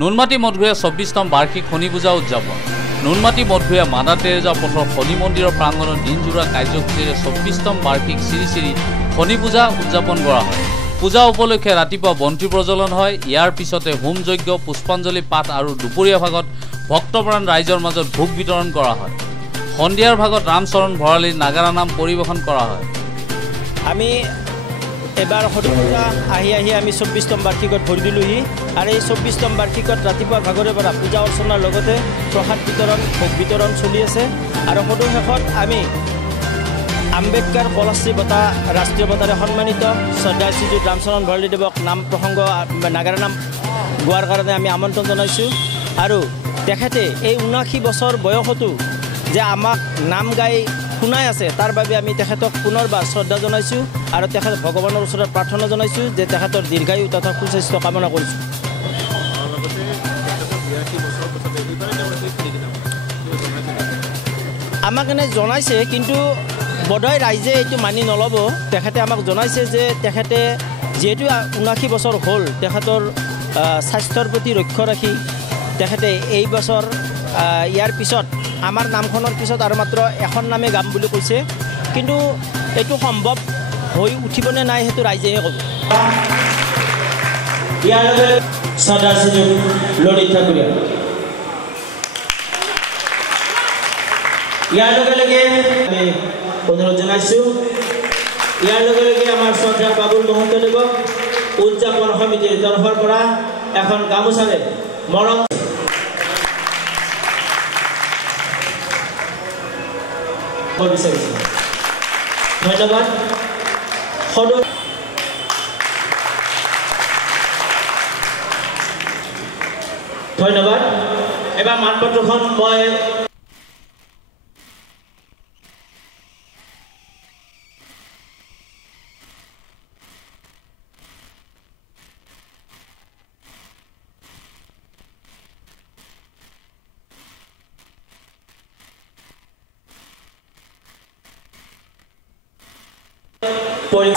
নুনমাটি মঠঘৰীয়া ২৪তম বাৰ্ষিক শনি পূজা উদযাপন। নুনমাটি মঠঘৰীয়া মাদাৰ টেৰেজা পথৰ শনি মন্দিৰৰ প্ৰাংগণত দিনজোৰা কাৰ্যসূচীৰে ২৪তম বাৰ্ষিক শ্ৰী শ্ৰী শনি পূজা উদযাপন কৰা হয়। পূজা উপলক্ষে ৰাতিপুৱা বন্তি প্ৰজ্বলন হয়। ইয়াৰ পিছতে হোম যজ্ঞ, পুষ্পাঞ্জলি পাঠ আৰু দুপৰীয়া ভাগত ভক্তপ্ৰাণ ৰাইজৰ মাজত ভোগ বিতৰণ কৰা হয়। সন্ধিয়াৰ ভাগত ৰামচৰণ ভৰালীৰ নাগাৰা নাম পৰিৱেশন কৰা হয়। আমি এবাৰ শনি পূজা আহি আমি ২৪তম বাৰ্ষিকত ভৰি দিলোঁহি আৰু এই ২৪তম বাৰ্ষিকত ৰাতিপুৱা ভাগৰে পৰা পূজা অৰ্চনাৰ লগতে প্ৰসাদ বিতৰণ, ভোগ বিতৰণ চলি আছে আৰু সদৌ শেষত আমি আম্বেদকাৰ কলাশ্ৰী বঁটা ৰাষ্ট্ৰীয় বঁটাৰে সন্মানিত শ্ৰদ্ধা শ্ৰীযুত ৰামচৰণ ভৰালীদেৱক নাম প্ৰসংগ নাগাৰা নাম গোৱাৰ কাৰণে আমি আমন্ত্ৰণ জনাইছোঁ আৰু তেখেতে এই ৭৯ বছৰ বয়সতো যে আমাক নাম গাই শুনাই আছে তাৰ বাবে আমি তেখেতক পুনৰবাৰ শ্ৰদ্ধা জনাইছোঁ আৰু তেখেত ভগৱানৰ ওচৰত প্ৰাৰ্থনা জনাইছোঁ যে তেখেতৰ দীৰ্ঘায়ু তথা সুস্বাস্থ্য কামনা কৰিছোঁ। আমাক এনে জনাইছে, কিন্তু বোধহয় ৰাইজে এইটো মানি নল'ব। তেখেতে আমাক জনাইছে যে তেখেতে যিহেতু ৭৯ বছৰ হ'ল, তেখেতৰ স্বাস্থ্যৰ প্ৰতি লক্ষ্য ৰাখি তেখেতে এই বছৰ ইয়াৰ পিছত আমাৰ নামখনৰ পিছত আৰু মাত্ৰ এখন নামে গাম বুলি কৈছে, কিন্তু এইটো সম্ভৱ হৈ উঠিবনে নাই সেইটো ৰাইজেহে ক'ব। ইয়াৰ লগে শ্ৰদ্ধা শ্ৰীযুত ললিত ঠাকুৰীয়া, ইয়াৰ লগে লগে আমি অনুৰোধ জনাইছোঁ। ইয়াৰ লগে লগে আমাৰ শ্ৰদ্ধা বাবুল মহন্তদেৱক উদযাপন সমিতিৰ তৰফৰ পৰা এখন গামোচাৰে মৰম বিচাৰিছোঁ। ধন্যবাদ। ধন্যবাদ। এবাৰ মানপত্ৰখন মই পৰি